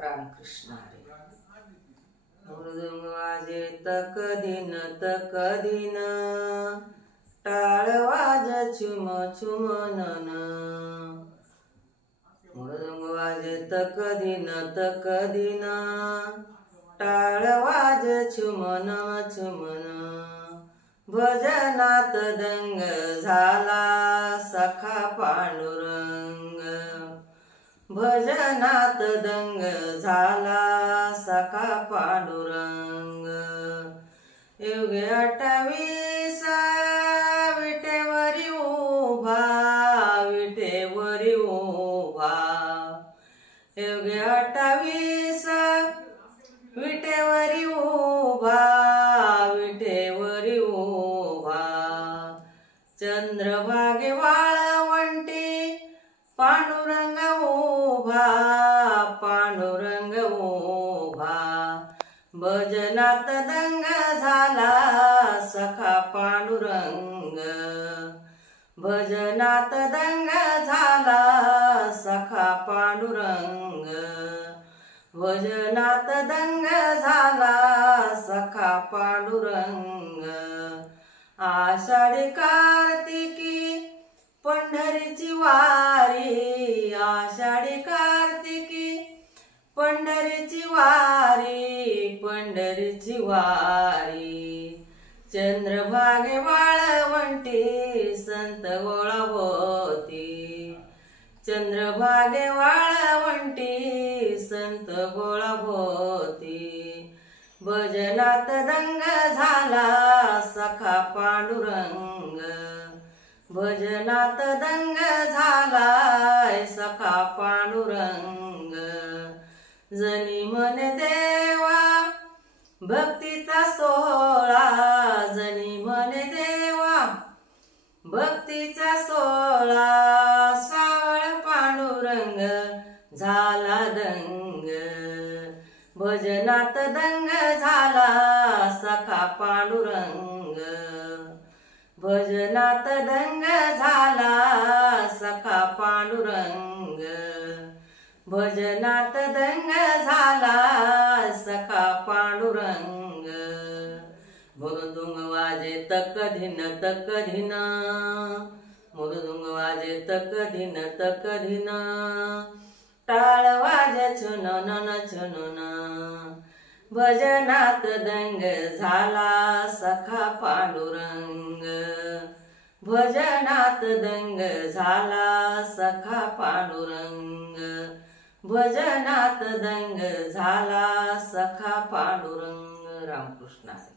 रामकृष्ण हरी. मृदुंग वाजे तकदिन तकदिन, टाळ वाज छुम छुमनन. मृदुंग वाजे तकदिन तकदिन, टाळ वाज छुमन छुमन. भजनात दंग झाला सखा पांडुरंग. भजनात दंग झाला सखा पांडुरंग. युगे 28 विटेवरी उभा, विटेवरी उभा. युगे 28 विटेवरी उभा, विटेवरी उभा. चंद्रभागे वाळवंटी पांडुरंग उभा, पांडुरंग उभा. भजनात दंग झाला सखा पांडुरंग. भजनात दंग झाला सखा पांडुरंग. भजनात दंग झाला सखा पांडुरंग. आषाढी कार्तिकी पंढरीची वारी, आषाढी कार्तिकी पंढरीची वारी, पंढरीची वारी. चंद्रभागे वाळवंटी संत गोळाभोवती. चंद्रभागे वाळवंटी संत गोळाभोवती. भजनात दंग झाला सखा पांडुरंग. भजनात दंग झालाय सखा पांडुरंग. जनी मन देवा भक्तीचा सोहळा, जनी मन देवा भक्तीचा सोहळा. सावळ पांडुरंग झाला दंग. भजनात दंग झाला सखा पांडुरंग. भजनात दंग झाला सखा पांडुरंग. भजनात दंग झाला सखा पांडुरंग. मृदुंग वाजे तकदिन तकदिन, मृदुंग वाजे तकदिन तकदिन. टाळ वाजे छुनन छुनन. भजनात दंग झाला सखा पांडुरंग. भजनात दंग झाला सखा पांडुरंग. भजनात दंग झाला सखा पांडुरंग. रामकृष्ण हरी.